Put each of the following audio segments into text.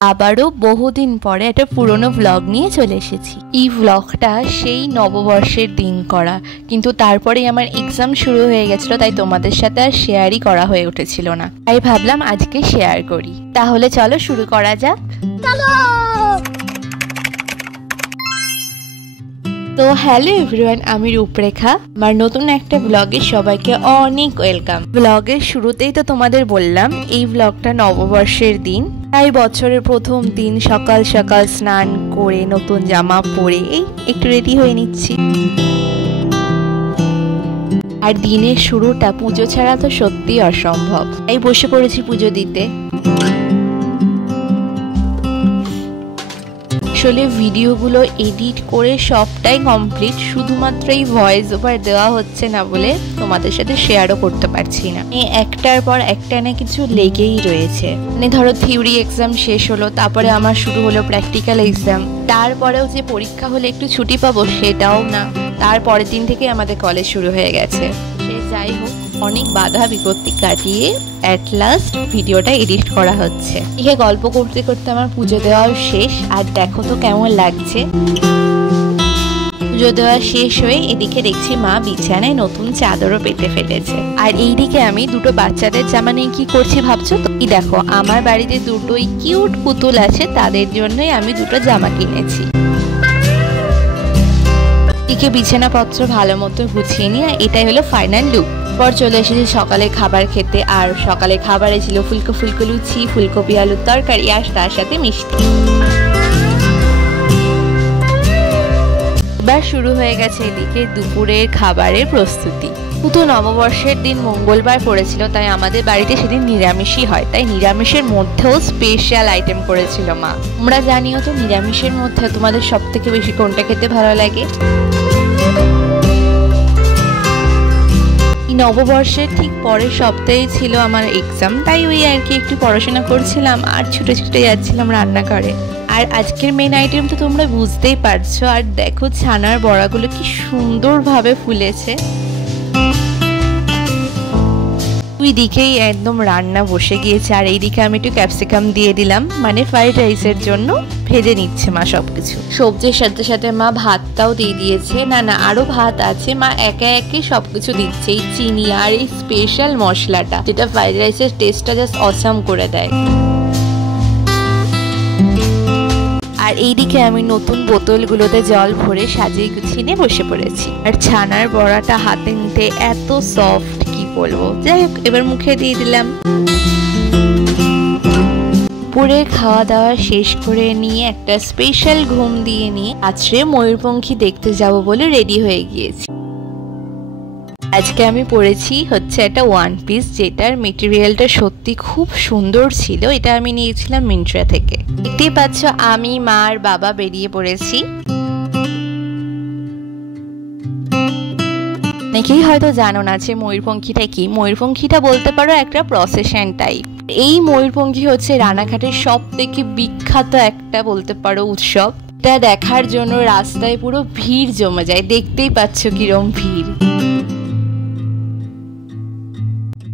আবারও বহুদিন পরে একটা পুরনো ব্লগ নিয়ে চলে এসেছি। এই ব্লগটা সেই নববর্ষের দিন করা, কিন্তু তারপরেই আমার এক্সাম শুরু হয়ে গেছিল, তাই তোমাদের সাথে আর শেয়ারই করা হয়ে উঠেছিল না। তাই ভাবলাম আজকে শেয়ার করি। তাহলে চলো শুরু করা যাক। তো হ্যালো এভরিওয়ান, আমি রূপরেখা। আমার নতুন একটা ব্লগে সবাইকে অনেক ওয়েলকাম। ব্লগের শুরুতেই তো তোমাদের বললাম এই ব্লগটা নববর্ষের দিন, তাই বছরের প্রথম দিন সকাল সকাল স্নান করে নতুন জামা পরে একটু রেডি হয়ে নিচ্ছি। আর দিনের শুরুটা পুজো ছাড়া তো সত্যি অসম্ভব, তাই বসে পড়েছি পুজো দিতে। আসলে ভিডিওগুলো এডিট করে সবটাই কমপ্লিট, শুধুমাত্র এই ভয়েস ওভার দেওয়া হচ্ছে না বলে তোমাদের সাথে শেয়ারও করতে পারছি না। একটার পর একটা না কিছু লেগেই রয়েছে। মানে ধরো থিওরি এক্সাম শেষ হলো, তারপরে আমার শুরু হলো প্র্যাকটিক্যাল এক্সাম, তারপরেও যে পরীক্ষা হলে একটু ছুটি পাবো সেটাও না, তারপরের দিন থেকে আমাদের কলেজ শুরু হয়ে গেছে। সে যাই হোক, অনেক বাধা বিপত্তি কাটিয়ে অ্যাট লাস্ট ভিডিওটা এডিট করা হচ্ছে। এখানে গল্প করতে করতে আমার পুজো দেওয়াও শেষ, আর দেখো তো কেমন লাগছে। পুজো দেওয়া শেষ হয়ে এদিকে দেখছি মা বিছানায় নতুন চাদরও পেতে ফেলেছে। আর এইদিকে আমি দুটো বাচ্চাদের জামা নিয়ে কি করছি ভাবছো তো? এই দেখো, আমার বাড়িতে দুটোই কিউট পুতুল আছে, তাদের জন্যই আমি দুটো জামা কিনেছি। এদিকে বিছানাপত্র ভালো মতো গুছিয়ে নিয়ে এটাই হলো ফাইনাল লুক। পর চলে এসেছি সকালে খাবার খেতে, আর সকালে খাবারে ছিল ফুলকো ফুলকো লুচি, ফুলকপি আলুর তরকারি, আর তার সাথে মিষ্টি। এবার শুরু হয়ে গেছে এদিকে দুপুরের খাবারের প্রস্তুতি। শুধু নববর্ষের দিন মঙ্গলবার পড়েছিল, তাই আমাদের বাড়িতে সেদিন নিরামিষই হয়, তাই নিরামিষের মধ্যেও স্পেশাল আইটেম করেছিল মা। তোমরা জানিও তো নিরামিষের মধ্যে তোমাদের সব থেকে বেশি কোনটা খেতে ভালো লাগে? নববর্ষের ঠিক পরের সপ্তাহে ছিল আমার এক্সাম, তাই ওই আর কি একটু পড়াশোনা করছিলাম আর ছুটে ছুটে যাচ্ছিলাম রান্নাঘরে। আর আজকের মেন আইটেম তো তোমরা বুঝতেই পারছো। আর দেখো ছানার বড়াগুলো কি সুন্দরভাবে ফুলেছে। দুই দিকেই একদম রান্না বসে গিয়েছে, আর এইদিকে আমি একটু ক্যাপসিকাম দিয়ে দিলাম, মানে ফ্রাইড রাইসের জন্য ভেজে নিচ্ছে মা সবকিছু। সবজির সাথে সাথে মা ভাতটাও দিয়ে দিয়েছে। না আরো ভাত আছে, মা একে একে সবকিছু দিচ্ছে। এই চিনি আর এই স্পেশাল মশলাটা, যেটা ফ্রাইড রাইসের টেস্টটা জাস্ট অসাম করে দেয়। আর এইদিকে আমি নতুন বোতলগুলোতে জল ভরে সাজিয়ে গুছিয়ে নিয়ে বসে পড়েছি। আর ছানার বড়াটা হাতে নিতে এত সফট, কি বলবো। যাই হোক, এবার মুখে দিয়ে দিলাম। পুরে খাওয়া দাওয়া শেষ করে নিয়ে একটা স্পেশাল ঘুম দিয়ে নিয়ে আজকে ময়ূরপঙ্খী দেখতে যাব বলে রেডি হয়ে গিয়েছি। আজকে আমি পরেছি হচ্ছে একটা ওয়ান পিস, যেটার মেটেরিয়ালটা সত্যি খুব সুন্দর ছিল। এটা আমি নিয়েছিলাম মিন্ত্রা থেকে। দেখতেই পাচ্ছ আমি, মা আর বাবা বেরিয়ে পড়েছি। অনেকেই হয়তো জানো না যে ময়ূরপঙ্খীটা কি। ময়ূরপঙ্খীটা বলতে পারো একটা প্রসেশন টাইপ। এই ময়ূরপঙ্খী হচ্ছে রানাঘাটের সব থেকে বিখ্যাত একটা বলতে পারো উৎসব। এটা দেখার জন্য রাস্তায় পুরো ভিড় জমে যায়, দেখতেই পাচ্ছ কিরম ভিড়।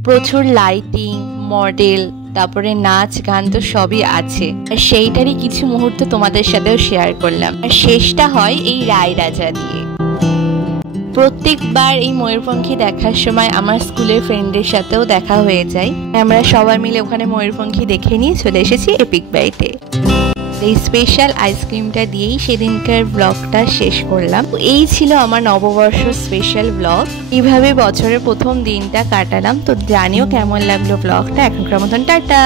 প্রচুর লাইটিং, মডেল, তারপরে নাচ গান তো সবই আছে। আর সেইটারই কিছু মুহূর্ত তোমাদের সাথেও শেয়ার করলাম। আর শেষটা হয় এই রায় রাজা দিয়ে। প্রত্যেকবার এই ময়ূরপঙ্খী দেখার সময় আমার স্কুলের ফ্রেন্ডের সাথেও দেখা হয়ে যায়। আমরা সবাই মিলে ওখানে ময়ূরপঙ্খী দেখে নিয়ে চলে এসেছি এপিক বাইটে। এই স্পেশাল আইসক্রিমটা দিয়েই সেদিনকার ব্লগটা শেষ করলাম। এই ছিল আমার নববর্ষ স্পেশাল ব্লগ। এইভাবে বছরের প্রথম দিনটা কাটালাম। তো জানিও কেমন লাগলো ব্লগটা। এখনকার মতন টাটা।